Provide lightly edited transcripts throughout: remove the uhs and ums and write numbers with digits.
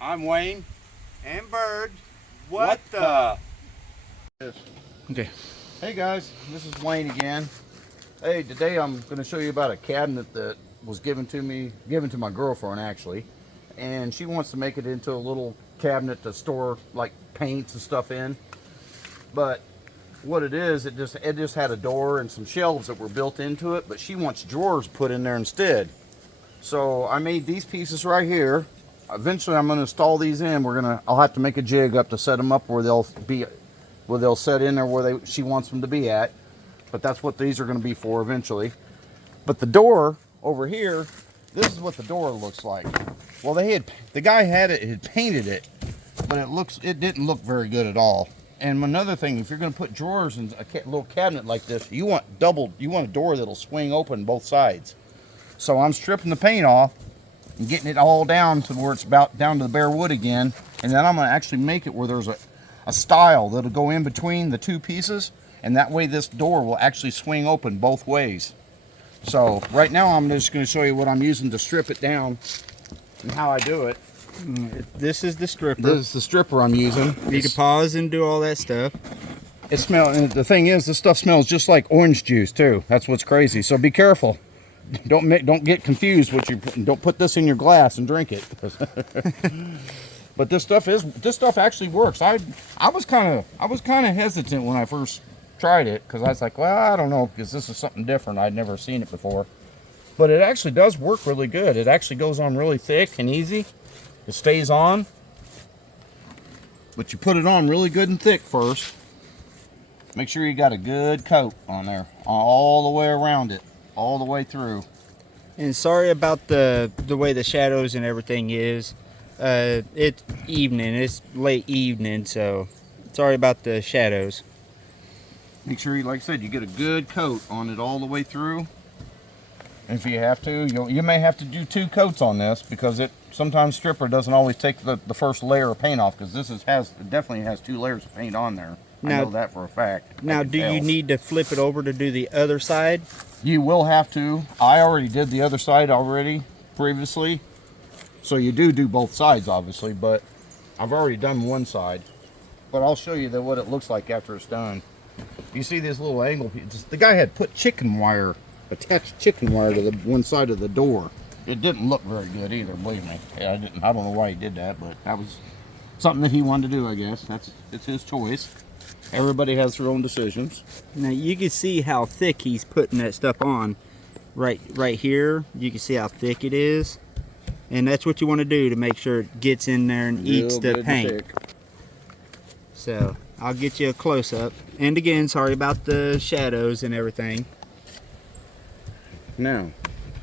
I'm Wayne. And Bird. What the? Okay. Hey guys, this is Wayne again. Hey, today I'm going to show you about a cabinet that was given to my girlfriend actually, and she wants to make it into a little cabinet to store like paints and stuff in. But what it is, it just had a door and some shelves that were built into it, but she wants drawers put in there instead. So I made these pieces right here. Eventually I'm going to install these in. I'll have to make a jig up to set them up where they'll set in there where she wants them to be at. But that's what these are going to be for eventually. But the door over here, this is what the door looks like. Well, the guy had painted it, but it didn't look very good at all. And another thing, if you're going to put drawers in a little cabinet like this, you want a door that'll swing open both sides. So I'm stripping the paint off and getting it all down to where it's about down to the bare wood again, and then I'm going to actually make it where there's a stile that'll go in between the two pieces, and that way this door will actually swing open both ways. So right now I'm just going to show you what I'm using to strip it down and how I do it. This is the stripper. This is the stripper I'm using. You can pause and do all that stuff. And the thing is, this stuff smells just like orange juice too. That's what's crazy. So be careful. Don't get confused. Don't put this in your glass and drink it. But this stuff actually works. I was kind of hesitant when I first tried it because I was like, well, I don't know, because this is something different. I'd never seen it before. But it actually does work really good. It actually goes on really thick and easy. It stays on. But you put it on really good and thick first. Make sure you got a good coat on there all the way around it, all the way through. And sorry about the way the shadows and everything is. It's evening. It's late evening, so sorry about the shadows. Make sure, like I said, you get a good coat on it all the way through. And if you have to, you may have to do 2 coats on this because sometimes stripper doesn't always take the first layer of paint off, because it definitely has 2 layers of paint on there. Now, I know that for a fact. Now, do you need to flip it over to do the other side? You will have to. I already did the other side previously. So you do both sides, obviously, but I've already done one side. But I'll show you what it looks like after it's done. You see this little angle? The guy had put attached chicken wire to the one side of the door. It didn't look very good either, believe me. I don't know why he did that, but that was something that he wanted to do, I guess. It's his choice. Everybody has their own decisions. Now you can see how thick he's putting that stuff on. Right here, you can see how thick it is. And that's what you want to do to make sure it gets in there and eats the paint. So I'll get you a close-up. And again, sorry about the shadows and everything. Now,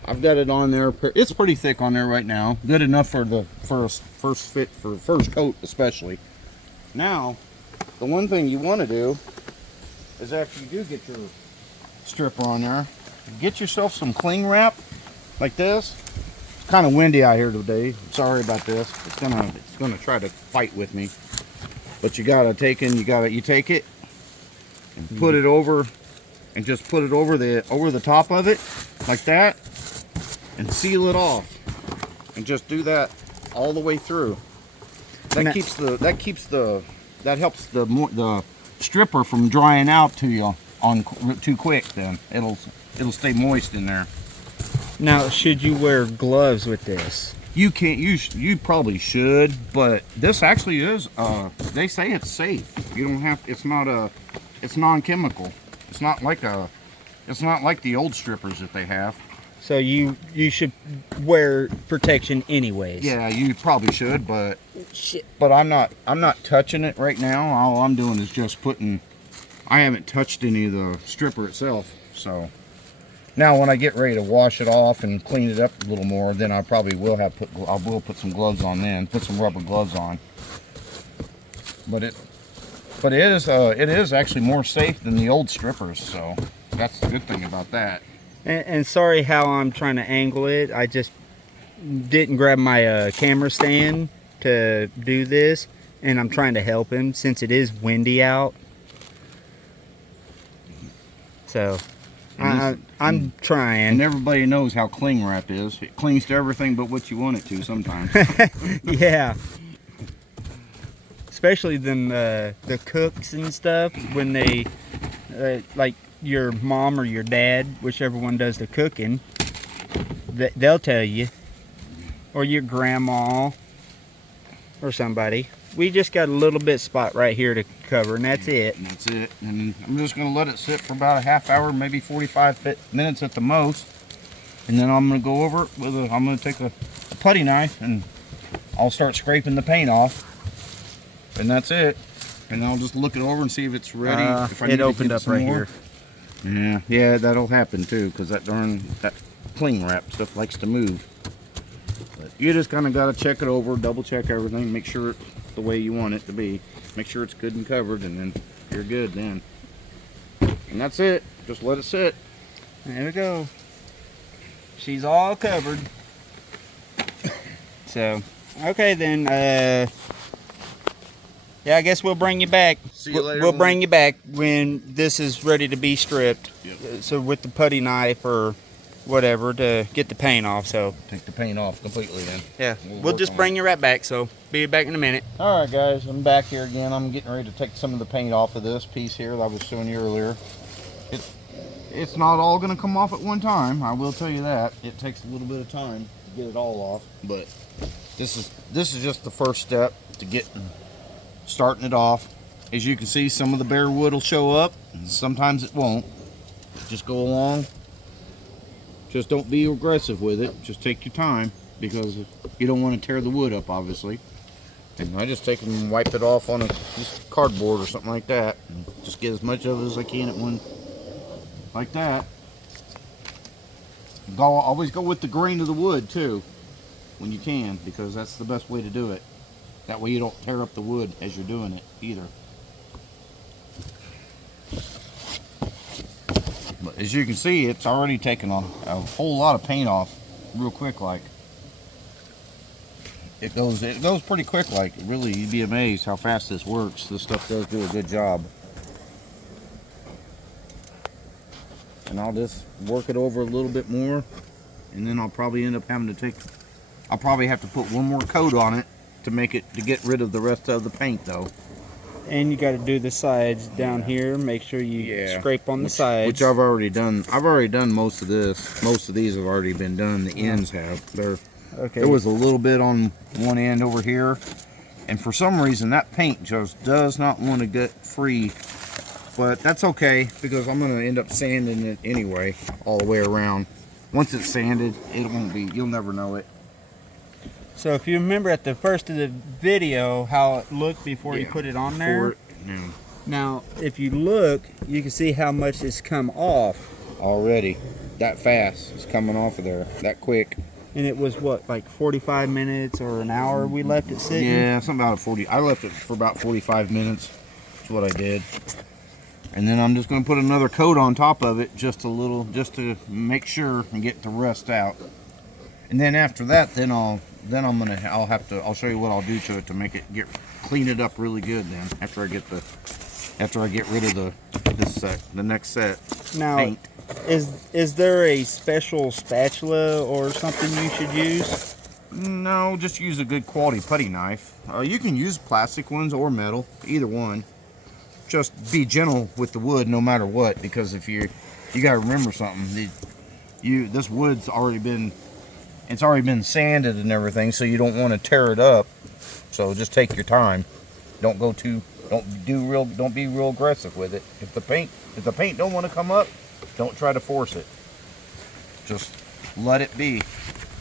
I've got it on there. It's pretty thick on there right now. Good enough for the first coat especially. Now, the one thing you want to do is, after you do get your stripper on there, get yourself some cling wrap like this. It's kind of windy out here today. Sorry about this. It's gonna try to fight with me. But you take it and put it over, and just put it over the top of it like that, and seal it off, and just do that all the way through. That helps the stripper from drying out to you too quick. Then it'll stay moist in there. Now, should you wear gloves with this? You can't. You probably should, but this actually is. They say it's safe. You don't have. It's non-chemical. It's not like the old strippers that they have. So you should wear protection anyways. Yeah, you probably should, but shit. But I'm not touching it right now. All I'm doing is just putting. I haven't touched any of the stripper itself, so. Now, when I get ready to wash it off and clean it up a little more, then I probably will put some gloves on then, put some rubber gloves on. But it is actually more safe than the old strippers, so that's the good thing about that. And sorry how I'm trying to angle it. I just didn't grab my camera stand to do this, and I'm trying to help him since it is windy out. So I'm trying. And everybody knows how cling wrap is. It clings to everything but what you want it to sometimes. Yeah. especially them the cooks and stuff, when they like your mom or your dad, whichever one does the cooking, they'll tell you, or your grandma or somebody. We just got a little bit spot right here to cover, and that's it. And that's it. And I'm just going to let it sit for about a half hour, maybe 45 minutes at the most. And then I'm going to go over it with I'm going to take a putty knife and I'll start scraping the paint off. And that's it. And I'll just look it over and see if it's ready. If I need it to opened get up some right more. here. Yeah, that'll happen too, because that cling wrap stuff likes to move. But you just kind of got to check it over, double check everything, make sure it's the way you want it to be. Make sure it's good and covered, and then you're good then. And that's it. Just let it sit. There we go. She's all covered. So, okay then. Yeah, I guess we'll bring you back. See you later. We'll bring you back when this is ready to be stripped. Yep. So with the putty knife or whatever to get the paint off. So Take the paint off completely then. yeah, We'll we'll work just on bring you right back. So be back in a minute. All right, guys, I'm back here again. I'm getting ready to take some of the paint off of this piece here that I was showing you earlier. It's not all going to come off at one time. I will tell you that. It takes a little bit of time to get it all off, but this is just the first step to starting it off. As you can see, some of the bare wood will show up, and sometimes it won't. Just go along. Just don't be aggressive with it. Just take your time, because you don't want to tear the wood up, obviously. And I just take it and wipe it off on just cardboard or something like that. And just get as much of it as I can at one, like that. Always go with the grain of the wood too, when you can, because that's the best way to do it. That way you don't tear up the wood as you're doing it either. But as you can see, it's already taken a whole lot of paint off real quick. Like it goes pretty quick. Like really, you'd be amazed how fast this works. This stuff does do a good job. And I'll just work it over a little bit more, and then I'll probably end up having to I'll probably have to put one more coat on it to get rid of the rest of the paint though. And you got to do the sides down here. Make sure you scrape on the sides. Which I've already done. I've already done most of this. Most of these have already been done. The ends have. Okay. There was a little bit on one end over here, and for some reason that paint just does not want to get free. But that's okay, because I'm going to end up sanding it anyway, all the way around. Once it's sanded, it won't be. You'll never know it. So if you remember at the first of the video how it looked before you put it on there. Now, if you look, you can see how much has come off Already, that fast. It's coming off of there, that quick. And it was what, like 45 minutes or an hour we left it sitting? Yeah, something about 40. I left it for about 45 minutes. That's what I did. And then I'm just going to put another coat on top of it, just to make sure and get the rust out. And then after that, I'll show you what I'll do to it to make it clean it up really good. Then after I get rid of the next set. Now, paint. is there a special spatula or something you should use? No, just use a good quality putty knife. You can use plastic ones or metal, either one. Just be gentle with the wood no matter what, because if you got to remember something. This wood's already been sanded and everything, so you don't want to tear it up. So just take your time. Don't be real aggressive with it. If the paint don't want to come up, don't try to force it. Just let it be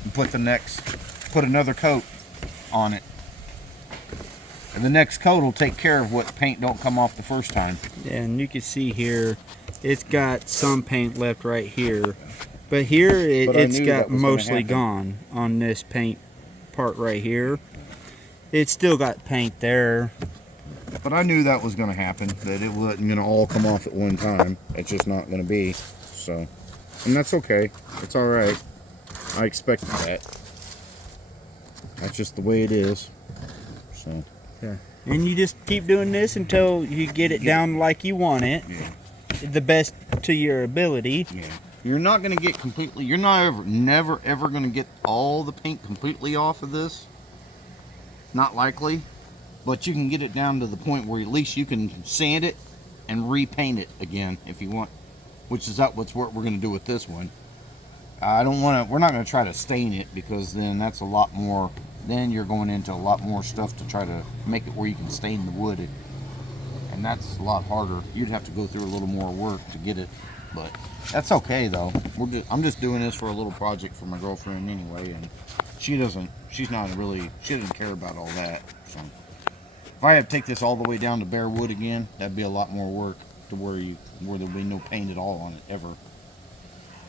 and put another coat on it. And the next coat will take care of what paint don't come off the first time. And you can see here, it's got some paint left right here. But here, it's got mostly gone on this paint part right here. It's still got paint there. But I knew that was going to happen, that it wasn't going to all come off at one time. It's just not going to be. So, and that's okay. It's all right. I expected that. That's just the way it is. So. Yeah. And you just keep doing this until you get it down like you want it. Yeah. The best to your ability. Yeah. You're not going to get completely, you're never ever going to get all the paint completely off of this. Not likely. but you can get it down to the point where at least you can sand it and repaint it again if you want, which is what we're going to do with this one. I don't want to, we're not going to try to stain it, because then that's a lot more, then you're going into a lot more stuff to try to make it where you can stain the wood. And that's a lot harder. You'd have to go through a little more work to get it, but that's okay though. I'm just doing this for a little project for my girlfriend anyway, and she doesn't care about all that. So if I had to take this all the way down to bare wood again, that'd be a lot more work to where there'll be no paint at all on it ever.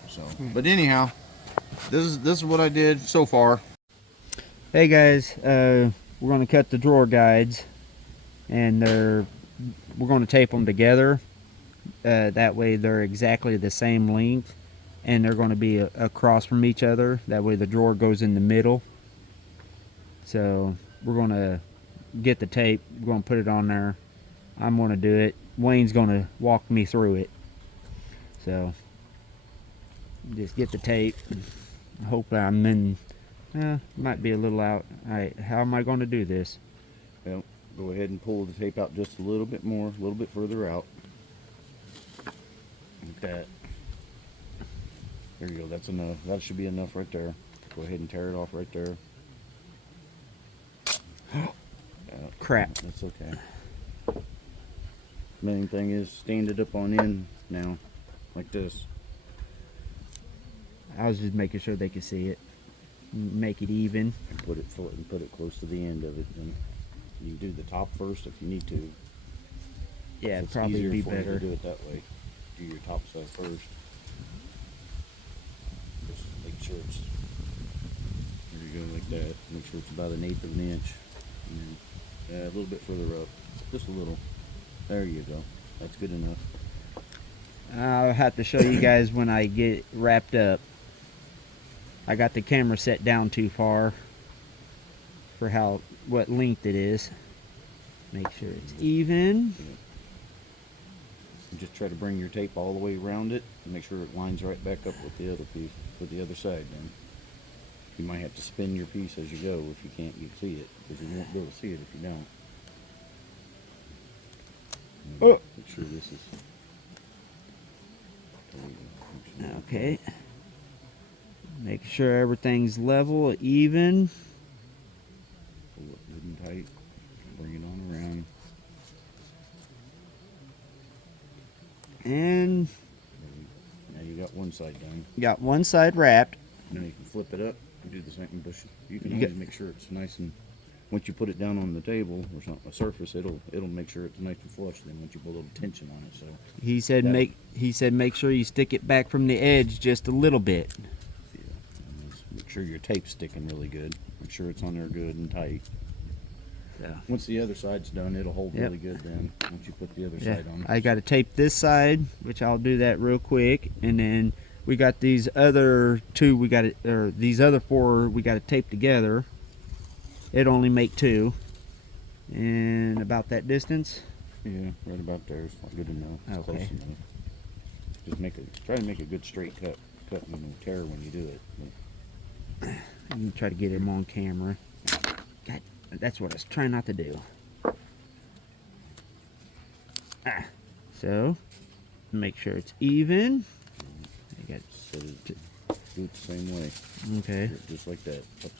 So, but anyhow, this is what I did so far. Hey guys, we're going to cut the drawer guides, and we're going to tape them together. That way they're exactly the same length, and they're going to be across from each other. That way the drawer goes in the middle. So we're going to get the tape, we're going to put it on there. I'm going to do it. Wayne's going to walk me through it. So just get the tape. Hopefully I'm in, might be a little out. Alright, how am I going to do this? Well, go ahead and pull the tape out just a little bit more, a little bit further out. Like that. There you go, that's enough. That should be enough right there. Go ahead and tear it off right there. Crap. That's okay. Main thing is stand it up on end now, like this. I was just making sure they could see it. Make it even. And put it close to the end of it. And you can do the top first if you need to. Yeah, it'd It's probably easier be for you better. to do it that way. Do your top side first. Just make sure it's, there you go, like that. Make sure it's about 1/8 of an inch. And then, a little bit further up, just a little. There you go. That's good enough. I'll have to show you guys when I get it wrapped up. I got the camera set down too far for what length it is. Make sure it's even. And just try to bring your tape all the way around it and make sure it lines right back up with the other piece, with the other side. Then you might have to spin your piece as you go if you can't see it, because you won't be able to see it if you don't. Oh. Make sure this is. Okay. Make sure everything's level, even. Pull it good and tight. Bring it on around. And Now you got one side done. got one side wrapped. Now you can flip it up and do the same bush. You can You always got- make sure it's nice, and once you put it down on the table or something, a surface, it'll make sure it's nice and flush. Then once you put a little tension on it, so He said make sure you stick it back from the edge just a little bit. yeah, and just make sure your tape's sticking really good. Make sure it's on there good and tight. So, Once the other side's done, it'll hold Yep. really good. Then once you put the other yeah, side on, I got to tape this side, which I'll do that real quick, and then we got these other two. These other four we got to tape together. It only make two, and about that distance. yeah, right about there is good enough. It's Okay. close enough. Just try to make a good straight cut and no tear when you do it. I'm gonna try to get him on camera. God, that's what I was trying not to do. So, make sure it's even. You got, Set it, do it the same way. okay. Do it just like that. Up.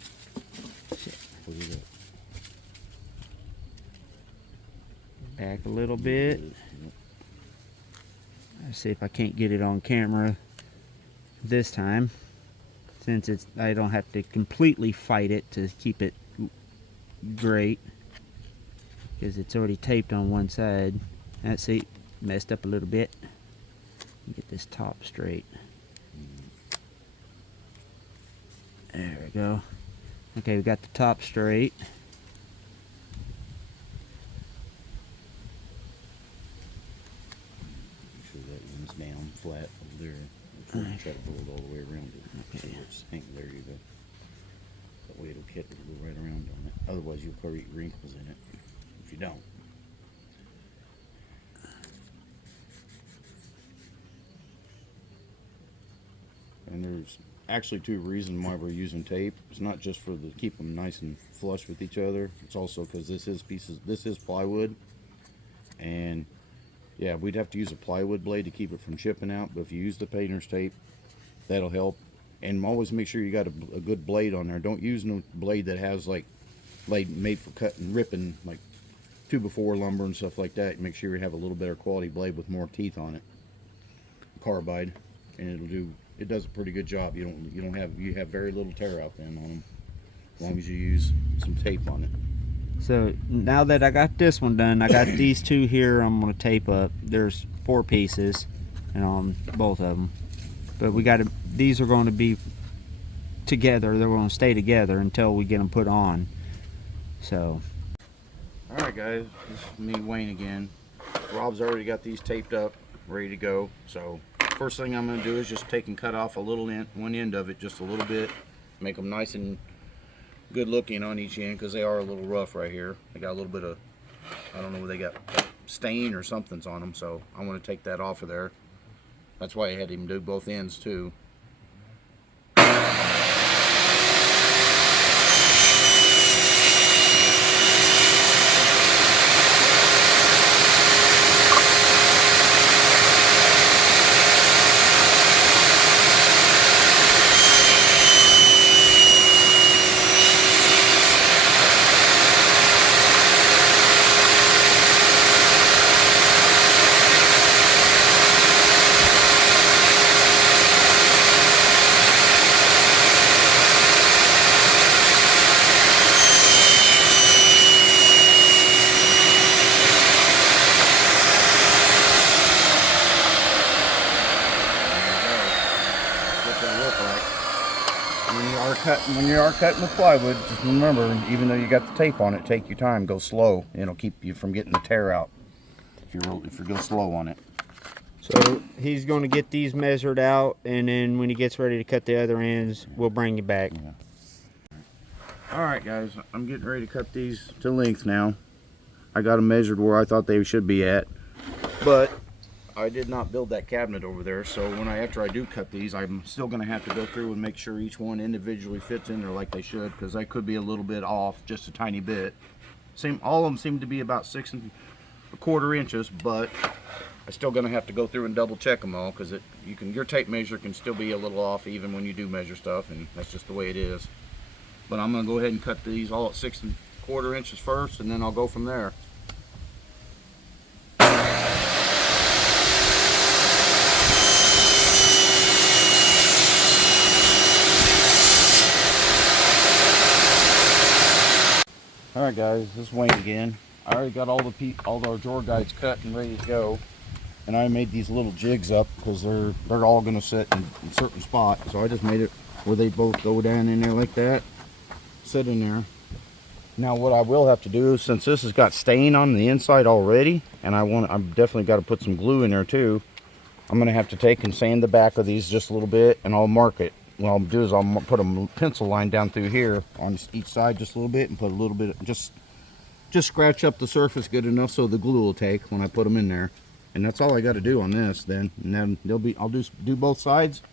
Put it up. Back a little bit. Yep. Let's see if I can't get it on camera this time, since I don't have to completely fight it to keep it great, because it's already taped on one side. Let's see, messed up a little bit. Get this top straight. There we go. Okay, we got the top straight. Make sure that one's down flat over there. Make sure you try to pull it all the way around it. Okay. So it's there you go. That way it'll go right around on it. Otherwise you'll create wrinkles in it if you don't. And there's actually two reasons why we're using tape. It's not just for the keep them nice and flush with each other. It's also because this is plywood, and yeah, we'd have to use a plywood blade to keep it from chipping out. But if you use the painter's tape, that'll help. And always make sure you got a good blade on there. Don't use no blade that has like blade made for cutting, ripping, like 2x4 lumber and stuff like that. Make sure you have a little better quality blade with more teeth on it, carbide, and it does a pretty good job. You have very little tear out then on them, as long as you use some tape on it. So now that I got this one done, I got these two here I'm going to tape up. There's 4 pieces and both of them. But these are going to be together. They're going to stay together until we get them put on. So. Alright guys, this is me, Wayne again. Rob's already got these taped up, ready to go. So first thing I'm going to do is just take and cut off one end of it just a little bit. Make them nice and good looking on each end, because they are a little rough right here. They got a little bit of, I don't know, they got stain or something's on them, so I want to take that off of there. That's why I had him do both ends too. When you are cutting with plywood, just remember, even though you got the tape on it, take your time, go slow. It'll keep you from getting the tear out if you go slow on it. So he's going to get these measured out, and then when he gets ready to cut the other ends, we'll bring you back. Yeah. Alright guys, I'm getting ready to cut these to length now. I got them measured where I thought they should be at, but I did not build that cabinet over there, so after I do cut these, I'm still going to have to go through and make sure each one individually fits in there like they should, because I could be a little bit off, just a tiny bit. All of them seem to be about 6 1/4 inches, but I'm still going to have to go through and double check them all, because your tape measure can still be a little off even when you do measure stuff, and that's just the way it is. But I'm going to go ahead and cut these all at 6 1/4 inches first, and then I'll go from there. Alright guys, this is Wayne again. I already got all our drawer guides cut and ready to go. And I made these little jigs up because they're all going to sit in a certain spot. So I just made it where they both go down in there like that. Sit in there. Now what I will have to do, since this has got stain on the inside already, and I've definitely got to put some glue in there too, I'm going to have to take and sand the back of these just a little bit, and I'll mark it. What I'll do is I'll put a pencil line down through here on each side just a little bit, and put a little bit, just scratch up the surface good enough so the glue will take when I put them in there. And that's all I got to do on this then. And then I'll do both sides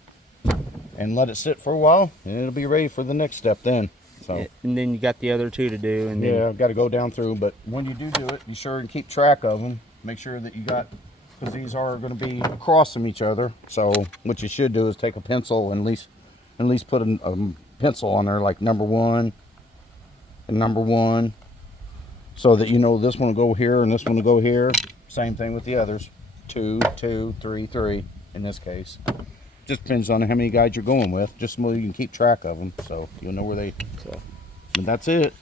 and let it sit for a while, and it'll be ready for the next step then. So. And then you got the other 2 to do. And yeah, I've got to go down through, but when you do it, be sure and keep track of them. Make sure that you got, because these are going to be across from each other. So what you should do is take a pencil and at least put a pencil on there, like number 1 and number 1, so that you know this one will go here and this one will go here. Same thing with the others. 2, 2, 3, 3 in this case. Just depends on how many guides you're going with, just so you can keep track of them, so you'll know where they. But that's it.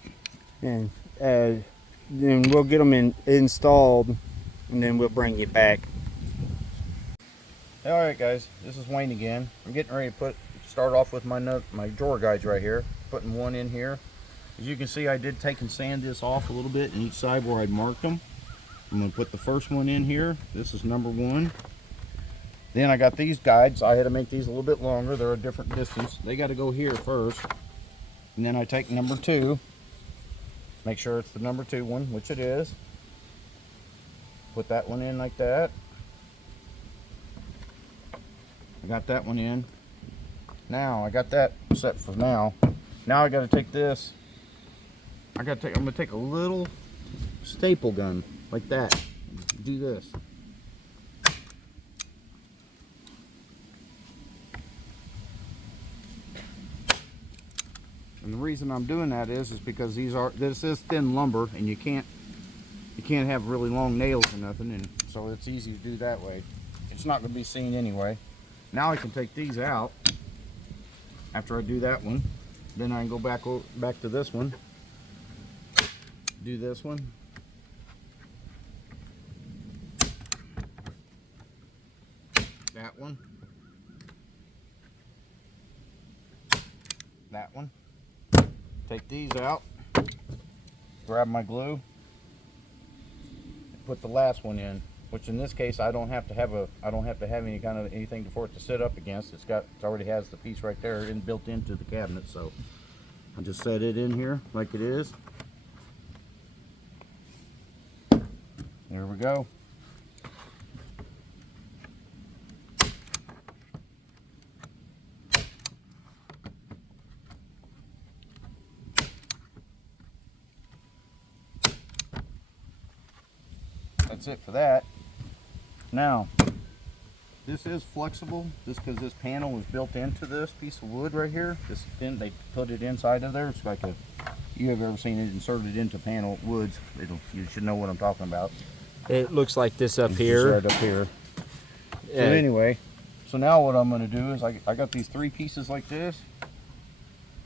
And then we'll get them installed, and then we'll bring you back. All right, guys, this is Wayne again. I'm getting ready to start off with my drawer guides right here. Putting one in here. As you can see, I did take and sand this off a little bit in each side where I'd marked them. I'm going to put the first one in here. This is number 1. Then I got these guides. I had to make these a little bit longer. They're a different distance. They got to go here first. And then I take number 2. Make sure it's the number 2 one, which it is. Put that one in like that. I got that one in. Now I got that set for now. Now I got to take this. I'm gonna take a little staple gun like that. Do this. And the reason I'm doing that is because this is thin lumber, and you can't have really long nails or nothing, and so it's easy to do that way. It's not going to be seen anyway. Now I can take these out after I do that one. Then I can go back to this one. Do this one. That one. That one. Take these out. Grab my glue. Put the last one in, which in this case I don't have to have any kind of anything for it to sit up against. It already has the piece right there built into the cabinet, so I'll just set it in here like it is. There we go. That's it for that. Now, this is flexible, just because this panel was built into this piece of wood right here. They put it inside of there. It's like you have ever seen it inserted into panel woods. You should know what I'm talking about. It looks like this up here. Right up here. So anyway, so now what I'm going to do is I got these 3 pieces like this.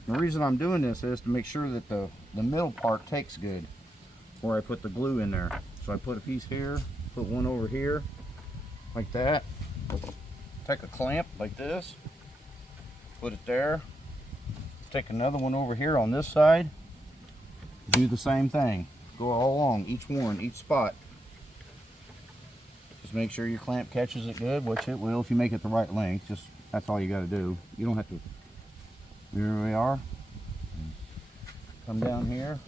And the reason I'm doing this is to make sure that the middle part takes good, where I put the glue in there. So I put a piece here, put one over here, like that. Take a clamp like this, put it there. Take another one over here on this side. Do the same thing. Go all along each spot. Just make sure your clamp catches it good, which it will if you make it the right length. That's all you got to do. You don't have to. Here we are. Come down here.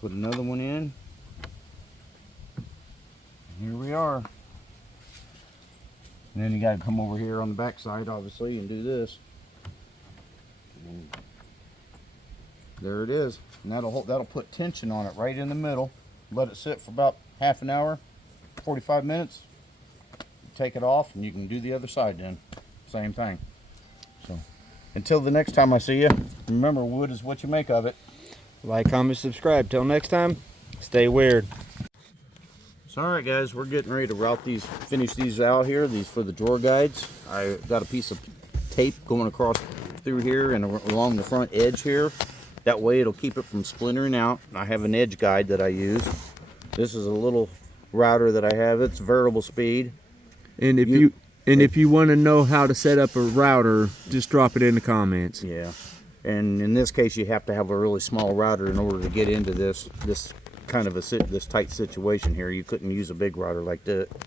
Put another one in. Here we are. And then you got to come over here on the back side, obviously, and do this. And there it is. And that'll put tension on it right in the middle. Let it sit for about half an hour, 45 minutes. Take it off, and you can do the other side then. Same thing. So, until the next time I see you, remember, wood is what you make of it. Like, comment, subscribe. Till next time, stay weird. So, alright guys, we're getting ready to finish these out here, these for the drawer guides. I got a piece of tape going across through here and along the front edge here. That way it'll keep it from splintering out. I have an edge guide that I use. This is a little router that I have. It's variable speed. And if you want to know how to set up a router, just drop it in the comments. Yeah. And in this case, you have to have a really small router in order to get into this kind of this tight situation here. You couldn't use a big router like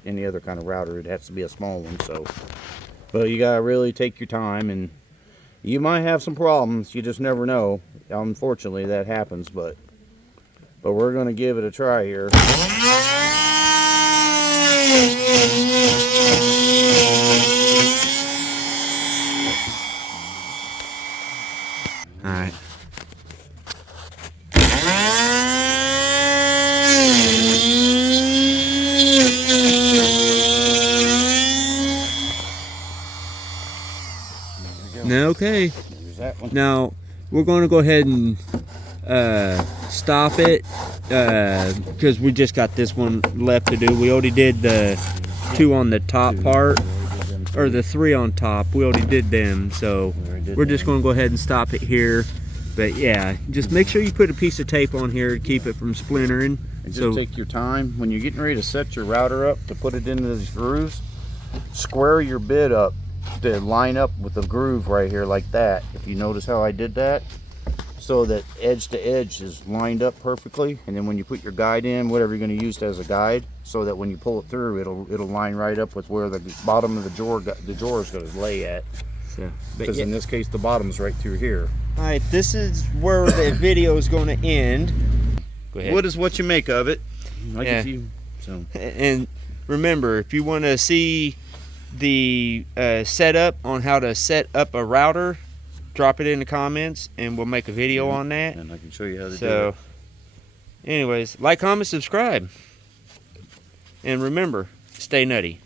any other kind of router. It has to be a small one. So, but you gotta really take your time, and you might have some problems. You just never know. Unfortunately, that happens. But we're gonna give it a try here. All right. Okay. There's that one. Now we're going to go ahead and stop it because we just got this one left to do. We already did the 2 on the top part, or the 3 on top. We already did them, so we're just going to go ahead and stop it here. But yeah, just make sure you put a piece of tape on here to keep it from splintering. And just take your time when you're getting ready to set your router up to put it into these grooves. Square your bit up to line up with the groove right here like that. If you notice how I did that, so that edge to edge is lined up perfectly, and then when you put your guide in, whatever you're going to use as a guide, so that when you pull it through, it'll line right up with where the bottom of the drawer is going to lay at. Because in this case, the bottom's right through here. All right, this is where the video is going to end. Go ahead. Wood is what you make of it. And remember, if you want to see the setup on how to set up a router, drop it in the comments and we'll make a video on that. And I can show you how to do So, it. anyways, like, comment, subscribe. And remember, stay nutty.